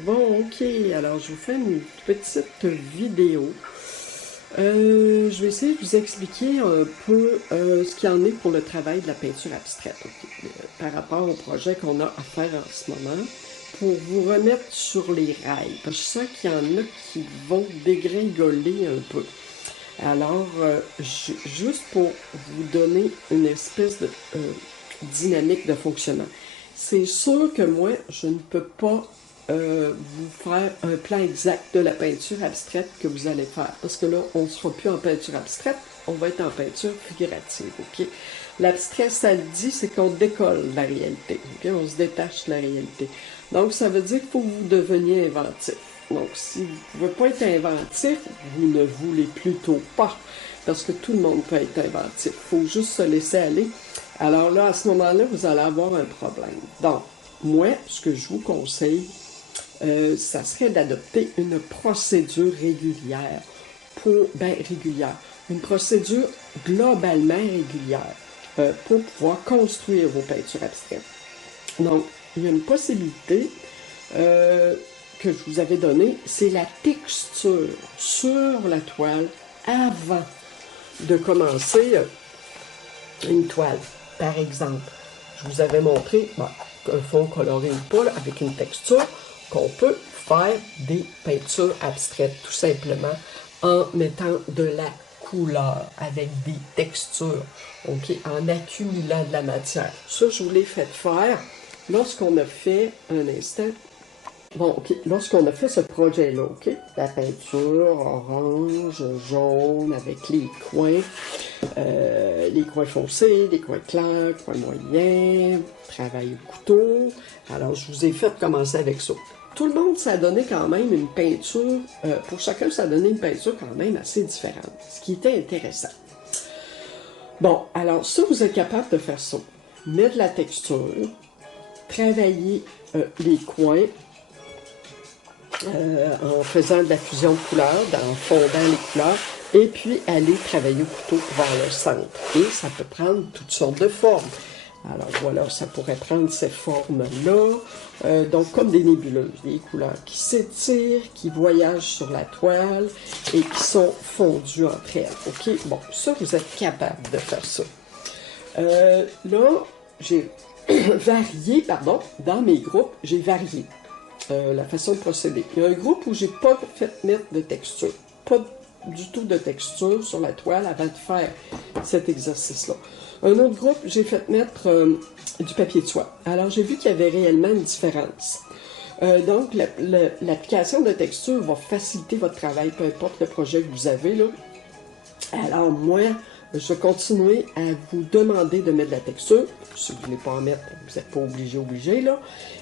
Bon, ok, alors je vous fais une petite vidéo. Je vais essayer de vous expliquer un peu ce qu'il y en est pour le travail de la peinture abstraite, ok, par rapport au projet qu'on a à faire en ce moment, pour vous remettre sur les rails, parce que je sens qu'il y en a qui vont dégringoler un peu. Alors, juste pour vous donner une espèce de dynamique de fonctionnement. C'est sûr que moi, je ne peux pas vous faire un plan exact de la peinture abstraite que vous allez faire. Parce que là, on ne sera plus en peinture abstraite, on va être en peinture figurative. Ok. L'abstrait, ça le dit, c'est qu'on décolle la réalité. Ok. On se détache de la réalité. Donc, ça veut dire qu'il faut que vous deveniez inventif. Donc, si vous ne pouvez pas être inventif, vous ne voulez plutôt pas. Parce que tout le monde peut être inventif. Il faut juste se laisser aller. Alors là, à ce moment-là, vous allez avoir un problème. Donc, moi, ce que je vous conseille, ça serait d'adopter une procédure régulière régulière, une procédure globalement régulière pour pouvoir construire vos peintures abstraites. Donc, il y a une possibilité que je vous avais donnée, c'est la texture sur la toile avant de commencer une toile. Par exemple, je vous avais montré un fond coloré ou pas, là, avec une texture, qu'on peut faire des peintures abstraites, tout simplement, en mettant de la couleur, avec des textures, ok, en accumulant de la matière. Ça, je vous l'ai fait faire lorsqu'on a fait, un instant, bon, ok, lorsqu'on a fait ce projet-là, ok, la peinture orange, jaune, avec les coins foncés, les coins clairs, coins moyens, travail au couteau. Alors, je vous ai fait commencer avec ça. Tout le monde, ça a donné quand même une peinture, pour chacun, ça a donné une peinture quand même assez différente, ce qui était intéressant. Bon, alors ça, vous êtes capable de faire ça. Mettre de la texture, travailler les coins, en faisant de la fusion de couleurs, en fondant les couleurs, et puis aller travailler au couteau vers le centre. Et ça peut prendre toutes sortes de formes. Alors voilà, ça pourrait prendre ces formes-là, donc comme des nébuleuses, des couleurs qui s'étirent, qui voyagent sur la toile et qui sont fondues entre elles. Ok, bon, ça, vous êtes capable de faire ça. Là, j'ai varié, pardon, dans mes groupes, j'ai varié. La façon de procéder. Il y a un groupe où j'ai pas fait mettre de texture. Pas du tout de texture sur la toile avant de faire cet exercice-là. Un autre groupe, j'ai fait mettre du papier de soie. Alors, j'ai vu qu'il y avait réellement une différence. Donc, l'application de texture va faciliter votre travail, peu importe le projet que vous avez, là. Alors, moi, je vais continuer à vous demander de mettre de la texture. Si vous ne voulez pas en mettre, vous n'êtes pas obligé, là.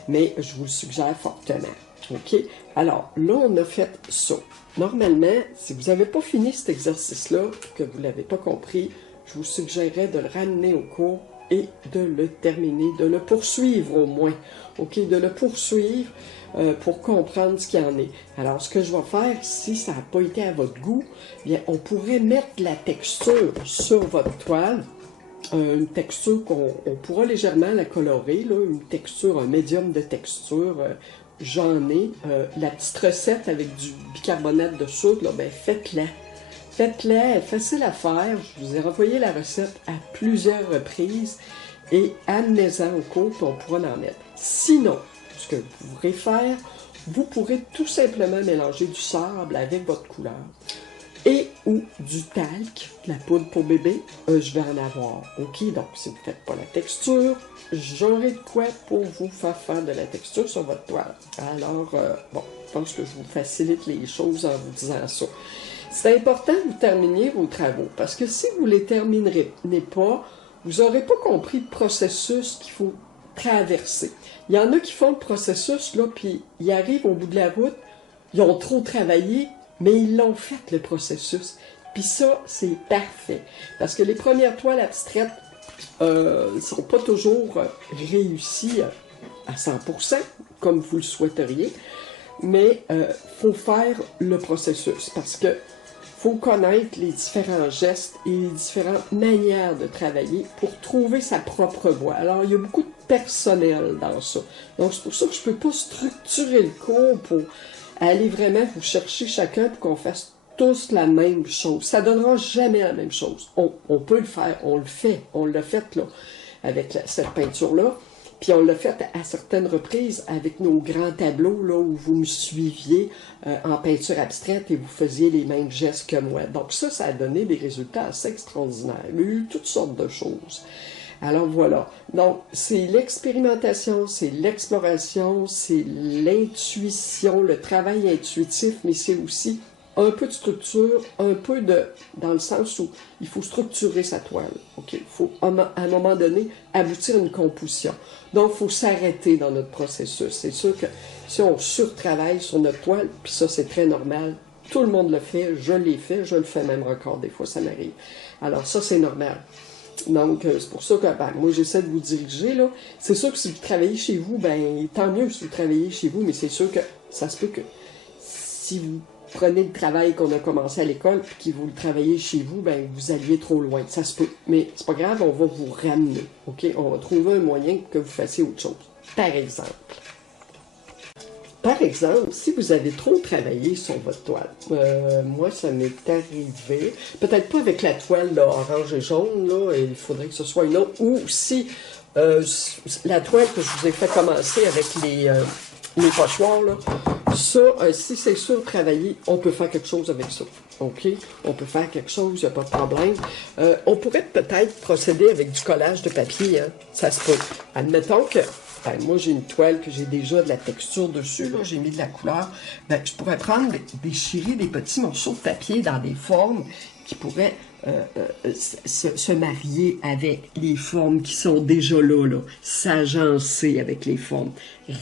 Mais je vous le suggère fortement. OK? Alors, là, on a fait ça. Normalement, si vous n'avez pas fini cet exercice-là, que vous ne l'avez pas compris, je vous suggérerais de le ramener au cours et de le terminer, de le poursuivre au moins. OK? De le poursuivre pour comprendre ce qu'il y en est. Alors, ce que je vais faire, si ça n'a pas été à votre goût, bien, on pourrait mettre de la texture sur votre toile, une texture qu'on pourra légèrement la colorer, là, une texture, un médium de texture, j'en ai. La petite recette avec du bicarbonate de soude, là, ben, faites-la. Faites-la, elle est facile à faire. Je vous ai renvoyé la recette à plusieurs reprises et amenez-en au cours, puis on pourra en mettre. Sinon, ce que vous pourrez faire, vous pourrez tout simplement mélanger du sable avec votre couleur et ou du talc, de la poudre pour bébé, je vais en avoir. OK, donc si vous ne faites pas la texture, j'aurai de quoi pour vous faire de la texture sur votre toile. Alors, bon, je pense que je vous facilite les choses en vous disant ça. C'est important que vous terminiez vos travaux, parce que si vous ne les terminerez pas, vous n'aurez pas compris le processus qu'il faut traverser. Il y en a qui font le processus, là, puis ils arrivent au bout de la route, ils ont trop travaillé, mais ils l'ont fait, le processus. Puis ça, c'est parfait. Parce que les premières toiles abstraites ne sont pas toujours réussies à 100%, comme vous le souhaiteriez, mais faut faire le processus, parce que faut connaître les différents gestes et les différentes manières de travailler pour trouver sa propre voie. Alors, il y a beaucoup de personnel dans ça. Donc, c'est pour ça que je ne peux pas structurer le cours pour aller vraiment vous chercher chacun pour qu'on fasse tous la même chose. Ça ne donnera jamais la même chose. On peut le faire, on le fait, on l'a fait là, avec cette peinture-là. Puis on l'a fait à certaines reprises avec nos grands tableaux, là, où vous me suiviez en peinture abstraite et vous faisiez les mêmes gestes que moi. Donc ça a donné des résultats assez extraordinaires. Il y a eu toutes sortes de choses. Alors voilà. Donc c'est l'expérimentation, c'est l'exploration, c'est l'intuition, le travail intuitif, mais c'est aussi un peu de structure, un peu de... dans le sens où il faut structurer sa toile. Okay? Il faut, à un moment donné, aboutir à une composition. Donc, il faut s'arrêter dans notre processus. C'est sûr que si on surtravaille sur notre toile, puis ça, c'est très normal, tout le monde le fait, je l'ai fait, je le fais même encore, des fois, ça m'arrive. Alors, ça, c'est normal. Donc, c'est pour ça que moi, j'essaie de vous diriger, là. C'est sûr que si vous travaillez chez vous, tant mieux si vous travaillez chez vous, mais c'est sûr que ça se peut que si vous prenez le travail qu'on a commencé à l'école, puis que vous le travaillez chez vous, vous alliez trop loin. Ça se peut. Mais c'est pas grave, on va vous ramener. OK? On va trouver un moyen que vous fassiez autre chose. Par exemple. Par exemple, si vous avez trop travaillé sur votre toile, moi, ça m'est arrivé, peut-être pas avec la toile là, orange et jaune, là, il faudrait que ce soit une autre, ou si la toile que je vous ai fait commencer avec les pochoirs, là, ça, si c'est sûr travailler, on peut faire quelque chose avec ça. OK? On peut faire quelque chose, il n'y a pas de problème. On pourrait peut-être procéder avec du collage de papier, hein? Ça se peut. Admettons que, moi j'ai une toile que j'ai déjà de la texture dessus, là, j'ai mis de la couleur. Je pourrais prendre, déchirer des petits morceaux de papier dans des formes qui pourraient se marier avec les formes qui sont déjà là, s'agencer avec les formes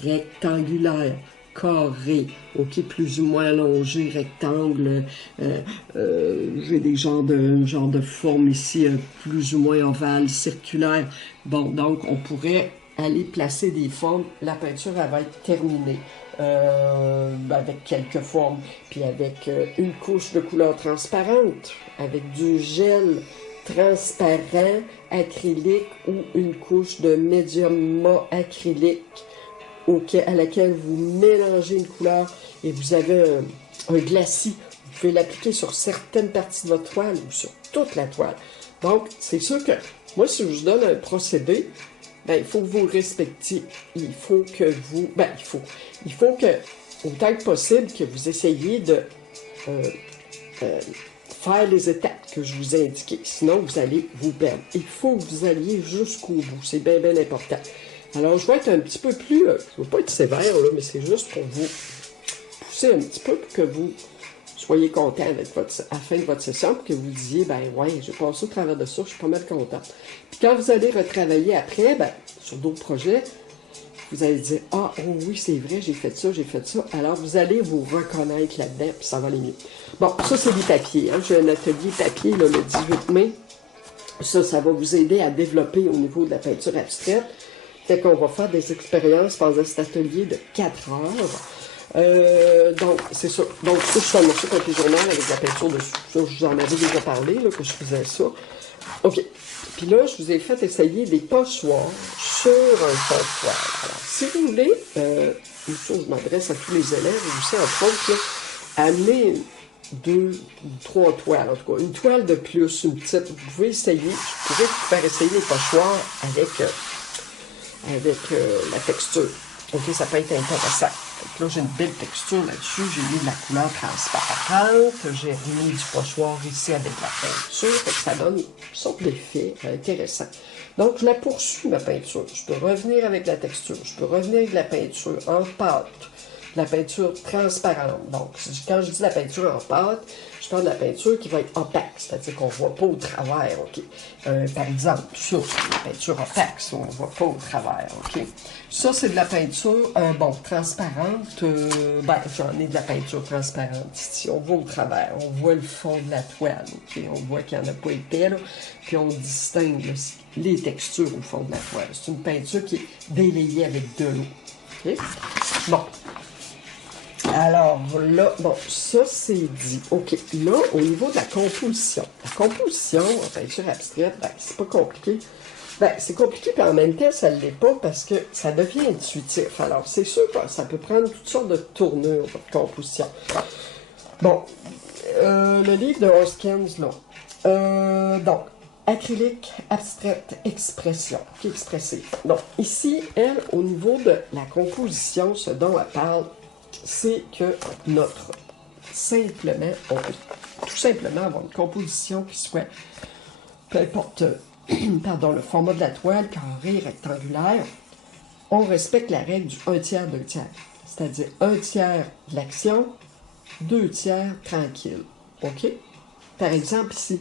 rectangulaires, carré, ok, plus ou moins allongé, rectangle, j'ai des genres de formes ici, plus ou moins ovales, circulaires. Bon, donc on pourrait aller placer des formes, la peinture elle va être terminée. Avec quelques formes, puis avec une couche de couleur transparente, avec du gel transparent acrylique ou une couche de médium mat acrylique à laquelle vous mélangez une couleur et vous avez un glacis. Vous pouvez l'appliquer sur certaines parties de votre toile ou sur toute la toile. Donc, c'est sûr que moi, si je vous donne un procédé, il faut que vous le respectiez. Il faut que vous... il faut que, autant que possible, que vous essayiez de faire les étapes que je vous ai indiquées. Sinon, vous allez vous perdre. Il faut que vous alliez jusqu'au bout. C'est bien, bien important. Alors, je vais être un petit peu plus... je ne veux pas être sévère, là, mais c'est juste pour vous pousser un petit peu pour que vous soyez content avec à la fin de votre session, pour que vous disiez, ouais, j'ai passé au travers de ça, je suis pas mal content. Puis quand vous allez retravailler après, sur d'autres projets, vous allez dire, oh oui, c'est vrai, j'ai fait ça. Alors, vous allez vous reconnaître là-dedans, puis ça va aller mieux. Bon, ça, c'est des papiers. Hein. J'ai un atelier papier, là, le 18 mai. Ça va vous aider à développer au niveau de la peinture abstraite. Fait qu'on va faire des expériences pendant cet atelier de 4 heures. Donc, c'est ça. Donc, ça, je fais un morceau papier journal avec de la peinture dessus. Ça, je vous en avais déjà parlé, là, que je faisais ça. OK. Puis là, je vous ai fait essayer des pochoirs sur un fond de toile. Alors, si vous voulez, une chose, je m'adresse à tous les élèves, aussi, entre autres, là, amener 2 ou 3 toiles, en tout cas, une toile de plus, une petite. Vous pouvez essayer, je pourrais vous faire essayer les pochoirs avec la texture. OK, ça peut être intéressant. Donc là, j'ai une belle texture là-dessus. J'ai mis de la couleur transparente. J'ai remis du pochoir ici avec la peinture. Fait que ça donne une sorte d'effet intéressant. Donc, je la poursuis, ma peinture. Je peux revenir avec la texture. Je peux revenir avec la peinture en pâte. De la peinture transparente. Donc, quand je dis la peinture en pâte, je parle de la peinture qui va être opaque, c'est-à-dire qu'on ne voit pas au travers, OK? Par exemple, ça, c'est de la peinture opaque, ça, on ne voit pas au travers, OK? Ça, c'est de la peinture, transparente. J'en ai de la peinture transparente ici. On voit au travers, on voit le fond de la toile, OK? On voit qu'il n'y en a pas épais, là, puis on distingue là, les textures au fond de la toile. C'est une peinture qui est délayée avec de l'eau, OK? Bon. Alors là, ça c'est dit. OK, là, au niveau de la composition. La composition en peinture abstraite, c'est pas compliqué. Ben, c'est compliqué, puis en même temps, ça ne l'est pas parce que ça devient intuitif. Alors, c'est sûr que ça peut prendre toutes sortes de tournures, votre composition. Bon, le livre de Hoskins, là. Donc, acrylique, abstraite, expression, qui est expressive. Donc, ici, elle, au niveau de la composition, ce dont elle parle, c'est que on peut tout simplement avoir une composition qui soit, peu importe, pardon, le format de la toile, carré, rectangulaire, on respecte la règle du 1 tiers, 2 tiers. C'est-à-dire 1 tiers de l'action, 2 tiers tranquille. OK? Par exemple, ici,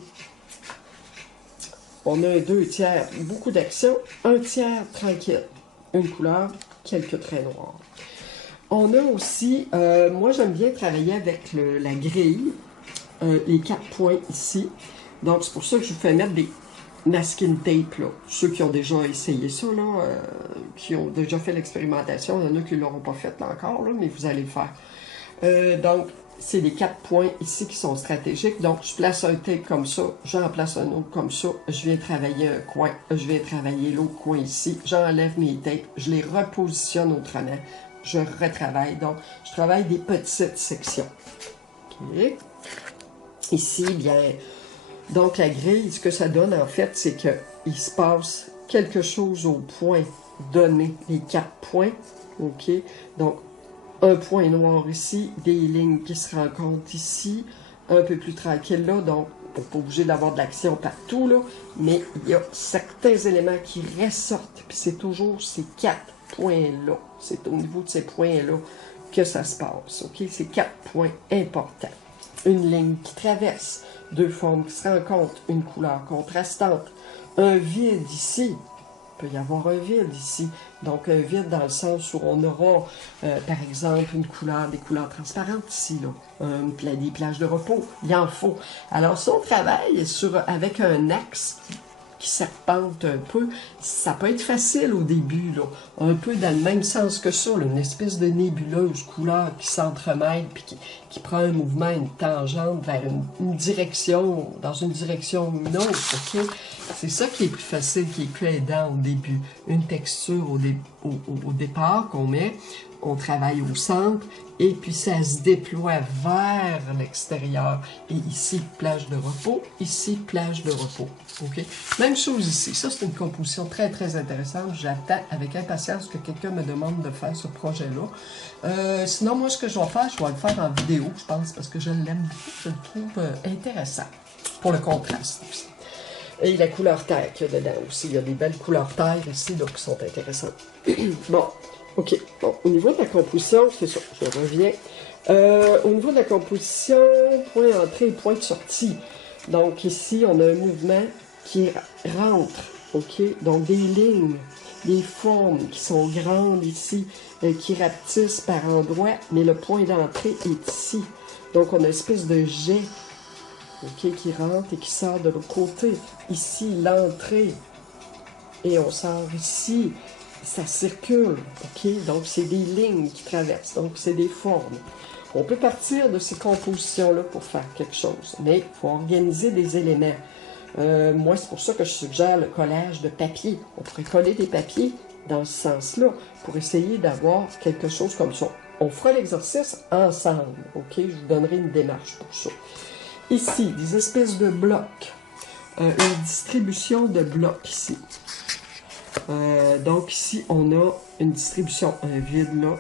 on a un 2 tiers, beaucoup d'action, 1 tiers tranquille. Une couleur, quelques traits noirs. On a aussi, moi j'aime bien travailler avec la grille, les 4 points ici. Donc c'est pour ça que je vous fais mettre des masking tape, là. Ceux qui ont déjà essayé ça, là, qui ont déjà fait l'expérimentation, il y en a qui ne l'auront pas fait là, encore, là, mais vous allez le faire. Donc, c'est les 4 points ici qui sont stratégiques. Donc, je place un tape comme ça, j'en place un autre comme ça, je viens travailler un coin, je viens travailler l'autre coin ici, j'enlève mes tapes, je les repositionne autrement, je retravaille. Donc, je travaille des petites sections. OK. Ici, bien, donc la grille, ce que ça donne en fait, c'est qu'il se passe quelque chose au point donné, les 4 points. OK. Donc, un point noir ici, des lignes qui se rencontrent ici, un peu plus tranquille là, donc on n'est pas obligé d'avoir de l'action partout, là, mais il y a certains éléments qui ressortent, puis c'est toujours ces 4 points-là. C'est au niveau de ces points-là que ça se passe, OK? Ces 4 points importants. Une ligne qui traverse, 2 formes qui se rencontrent, une couleur contrastante, un vide ici. Il peut y avoir un vide ici. Donc, un vide dans le sens où on aura, par exemple, une couleur, des couleurs transparentes ici, là. Des plages de repos. Il en faut. Alors, si on travaille avec un axe qui serpente un peu, ça peut être facile au début, là. Un peu dans le même sens que ça, là, une espèce de nébuleuse couleur qui s'entremêle puis qui prend un mouvement, une tangente vers une direction, dans une direction ou une autre, OK? C'est ça qui est plus facile, qui est plus aidant au début. Une texture au départ qu'on met, on travaille au centre, et puis ça se déploie vers l'extérieur. Et ici, plage de repos, ici, plage de repos. OK? Même chose ici. Ça, c'est une composition très, très intéressante. J'attends avec impatience que quelqu'un me demande de faire ce projet-là. Sinon, moi, ce que je vais faire, je vais le faire en vidéo, je pense, parce que je l'aime beaucoup. Je le trouve intéressant pour le contraste aussi. Et la couleur terre qu'il y a dedans aussi. Il y a des belles couleurs terre ici, donc qui sont intéressantes. Bon, OK. Bon, au niveau de la composition, c'est ça, je reviens. Au niveau de la composition, point d'entrée et point de sortie. Donc ici, on a un mouvement qui rentre, OK? Donc des lignes, des formes qui sont grandes ici, qui rapetissent par endroits, mais le point d'entrée est ici. Donc on a une espèce de jet, OK, qui rentre et qui sort de l'autre côté. Ici, l'entrée, et on sort ici. Ça circule, OK? Donc, c'est des lignes qui traversent, donc c'est des formes. On peut partir de ces compositions-là pour faire quelque chose, mais il faut organiser des éléments. Moi, c'est pour ça que je suggère le collage de papier. On pourrait coller des papiers dans ce sens-là pour essayer d'avoir quelque chose comme ça. On fera l'exercice ensemble, OK? Je vous donnerai une démarche pour ça. Ici, des espèces de blocs. Une distribution de blocs ici. Donc ici, on a une distribution, un vide là,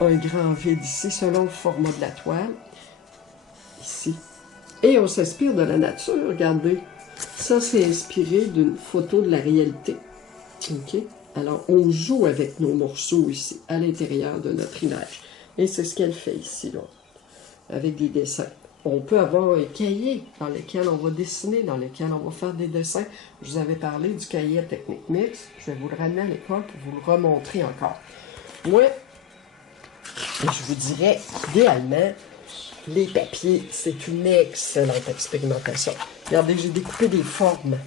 un grand vide ici, selon le format de la toile, ici. Et on s'inspire de la nature, regardez. Ça, c'est inspiré d'une photo de la réalité. OK? Alors, on joue avec nos morceaux ici, à l'intérieur de notre image. Et c'est ce qu'elle fait ici, là, avec des dessins. On peut avoir un cahier dans lequel on va dessiner, dans lequel on va faire des dessins. Je vous avais parlé du cahier Technique Mix. Je vais vous le ramener à l'école pour vous le remontrer encore. Moi, je vous dirais, idéalement, les papiers, c'est une excellente expérimentation. Regardez, j'ai découpé des formes.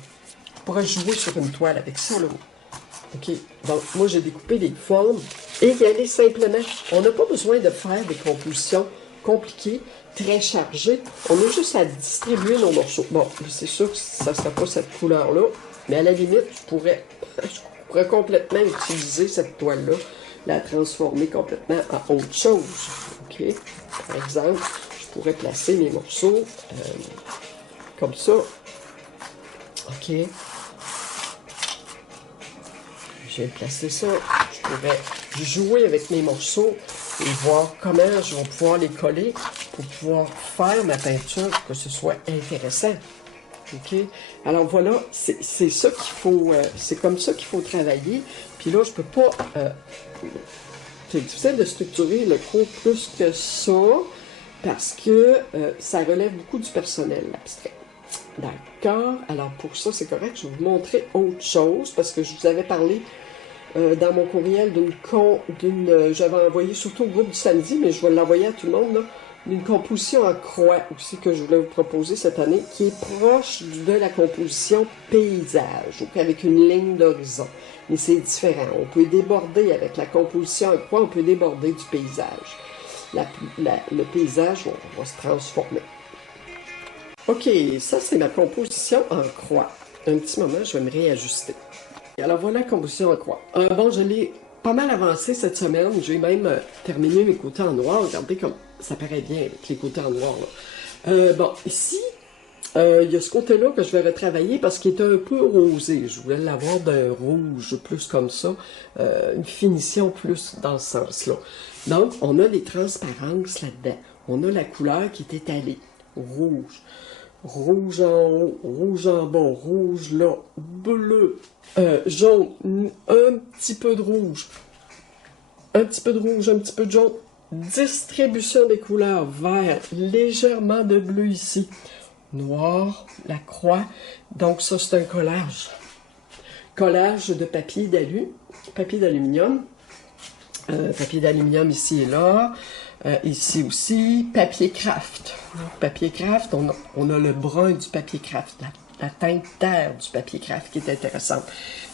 Je pourrais jouer sur une toile avec ça, là. OK? Donc, moi, j'ai découpé des formes et y aller simplement. On n'a pas besoin de faire des compositions compliquées, très chargées. On a juste à distribuer nos morceaux. Bon, c'est sûr que ça ne sera pas cette couleur-là. Mais à la limite, je pourrais complètement utiliser cette toile-là, la transformer complètement en autre chose. OK? Par exemple, je pourrais placer mes morceaux comme ça. OK? Je vais placer ça. Je pourrais jouer avec mes morceaux et voir comment je vais pouvoir les coller pour pouvoir faire ma peinture, pour que ce soit intéressant. OK? Alors voilà, c'est ça qu'il faut, c'est comme ça qu'il faut travailler. Puis là, je peux pas... c'est difficile de structurer le cours plus que ça, parce que ça relève beaucoup du personnel, l'abstrait. D'accord? Alors pour ça, c'est correct, je vais vous montrer autre chose, parce que je vous avais parlé dans mon courriel j'avais envoyé surtout au groupe du samedi, mais je vais l'envoyer à tout le monde, là, d'une composition en croix aussi que je voulais vous proposer cette année, qui est proche de la composition paysage, donc avec une ligne d'horizon. Mais c'est différent. On peut déborder avec la composition en croix, on peut déborder du paysage. Le paysage va se transformer. OK, ça c'est ma composition en croix. Un petit moment, je vais me réajuster. Alors voilà la composition en croix. Bon, je l'ai pas mal avancé cette semaine. J'ai même terminé mes côtés en noir. Regardez comme ça paraît bien avec les côtés en noir. Bon, ici, il y a ce côté-là que je vais retravailler parce qu'il est un peu rosé. Je voulais l'avoir d'un rouge plus comme ça. Une finition plus dans ce sens-là. Donc, on a des transparences là-dedans. On a la couleur qui est étalée. Rouge. Rouge en haut, rouge en bas, rouge là, bleu, jaune, un petit peu de rouge, un petit peu de rouge, un petit peu de jaune, distribution des couleurs, vert, légèrement de bleu ici, noir, la croix, donc ça c'est un collage. Collage de papier d'aluminium, papier d'aluminium ici et là, ici aussi, papier craft. Papier craft, on a le brun du papier craft, la teinte terre du papier craft qui est intéressante.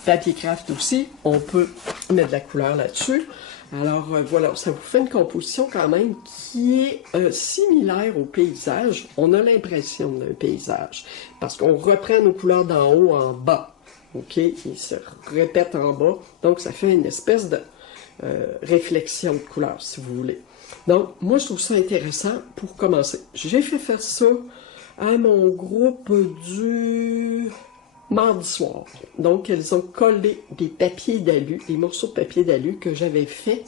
Papier craft aussi, on peut mettre de la couleur là-dessus. Alors voilà, ça vous fait une composition quand même qui est similaire au paysage. On a l'impression d'un paysage parce qu'on reprend nos couleurs d'en haut en bas. OK? Ils se répètent en bas. Donc ça fait une espèce de réflexion de couleur, si vous voulez. Donc, moi, je trouve ça intéressant pour commencer. J'ai fait faire ça à mon groupe du mardi soir. Donc, elles ont collé des papiers d'alu, des morceaux de papier d'alu que j'avais fait.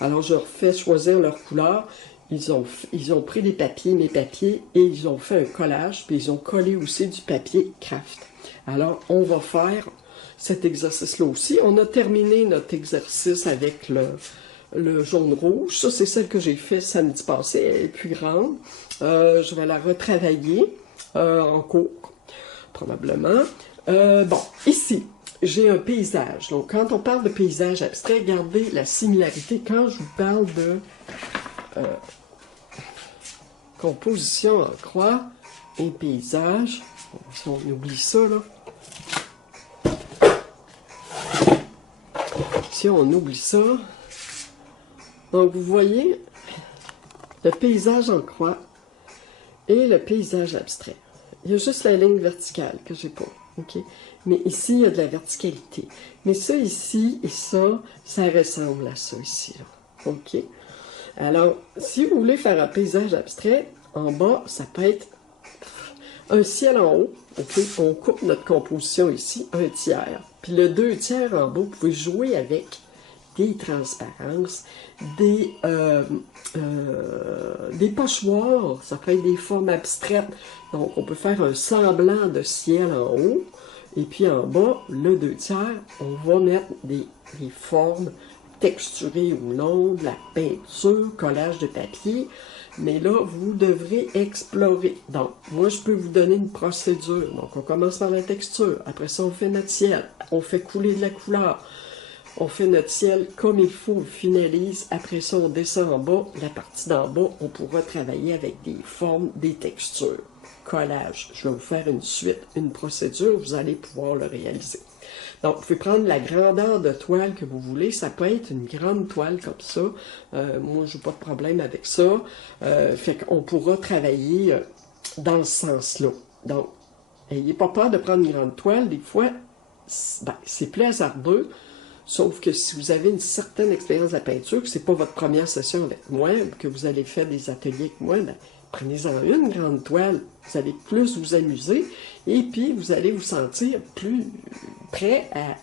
Alors, je leur fais choisir leur couleur. Ils ont pris des papiers, mes papiers, et ils ont fait un collage, puis ils ont collé aussi du papier craft. Alors, on va faire cet exercice-là aussi. On a terminé notre exercice avec le jaune-rouge. Ça, c'est celle que j'ai fait samedi passé. Elle est plus grande. Je vais la retravailler en cours, probablement. Bon, ici, j'ai un paysage. Donc, quand on parle de paysage abstrait, regardez la similarité. Quand je vous parle de composition en croix et paysage, si on oublie ça, là. Si on oublie ça, donc vous voyez le paysage en croix et le paysage abstrait. Il y a juste la ligne verticale que j'ai pas, ok? Mais ici, il y a de la verticalité. Mais ça ici et ça ressemble à ça ici, là, ok? Alors, si vous voulez faire un paysage abstrait, en bas, ça peut être un ciel en haut, ok? On coupe notre composition ici, un tiers. Puis le 2/3 en bas, vous pouvez jouer avec des transparences, des pochoirs, ça peut être des formes abstraites. Donc, on peut faire un semblant de ciel en haut, et puis en bas, le 2/3, on va mettre des formes texturées ou non, de la peinture, collage de papier. Mais là, vous devrez explorer. Donc, moi, je peux vous donner une procédure. Donc, on commence par la texture. Après ça, on fait notre ciel. On fait couler de la couleur. On fait notre ciel comme il faut, on finalise. Après ça, on descend en bas. La partie d'en bas, on pourra travailler avec des formes, des textures. Collage. Je vais vous faire une suite, une procédure. Vous allez pouvoir le réaliser. Donc, vous pouvez prendre la grandeur de toile que vous voulez. Ça peut être une grande toile comme ça. Moi, je n'ai pas de problème avec ça. Fait qu'on pourra travailler dans ce sens-là. Donc, n'ayez pas peur de prendre une grande toile. Des fois, ben, c'est plus hasardeux, sauf que si vous avez une certaine expérience de la peinture, que c'est pas votre première session avec moi, que vous allez faire des ateliers avec moi, ben, prenez-en une grande toile, vous allez plus vous amuser, et puis vous allez vous sentir plus prêt à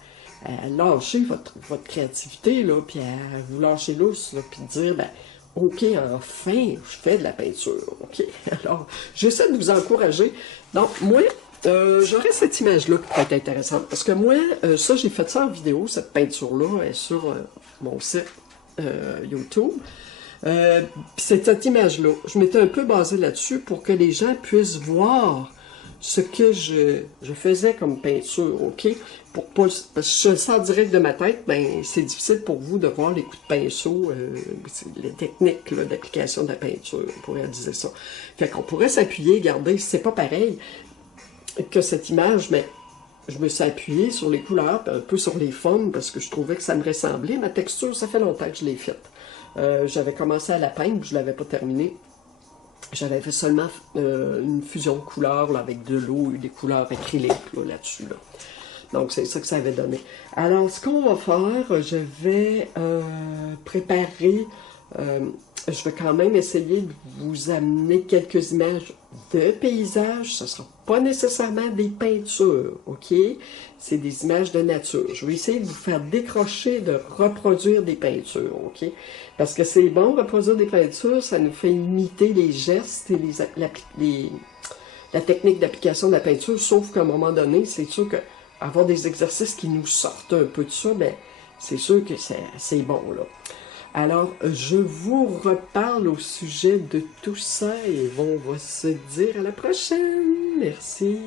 lâcher votre créativité, là, puis à vous lâcher lousse, là, puis dire, ben, OK, enfin, je fais de la peinture, OK? Alors, j'essaie de vous encourager. Donc, moi, j'aurais cette image-là qui pourrait être intéressante, parce que moi, ça, j'ai fait ça en vidéo, cette peinture-là, est sur mon site YouTube. Puis c'est cette image-là. Je m'étais un peu basée là-dessus pour que les gens puissent voir ce que je faisais comme peinture, OK? Pour pas, parce que je le sens direct de ma tête, ben c'est difficile pour vous de voir les coups de pinceau, les techniques d'application de la peinture pour réaliser ça. Fait qu'on pourrait s'appuyer, regardez, c'est pas pareil que cette image, mais je me suis appuyée sur les couleurs, un peu sur les formes, parce que je trouvais que ça me ressemblait. Ma texture, ça fait longtemps que je l'ai faite. J'avais commencé à la peindre, je ne l'avais pas terminée. J'avais fait seulement une fusion de couleurs là, avec de l'eau et des couleurs acryliques là-dessus. Là. Donc, c'est ça que ça avait donné. Alors, ce qu'on va faire, je vais préparer... je vais quand même essayer de vous amener quelques images de paysages. Ce ne sera pas nécessairement des peintures, OK? C'est des images de nature. Je vais essayer de vous faire décrocher, de reproduire des peintures, OK? Parce que c'est bon, reproduire des peintures, ça nous fait imiter les gestes et la technique d'application de la peinture, sauf qu'à un moment donné, c'est sûr que avoir des exercices qui nous sortent un peu de ça, ben, c'est sûr que c'est bon, là. Alors, je vous reparle au sujet de tout ça et on va se dire à la prochaine. Merci.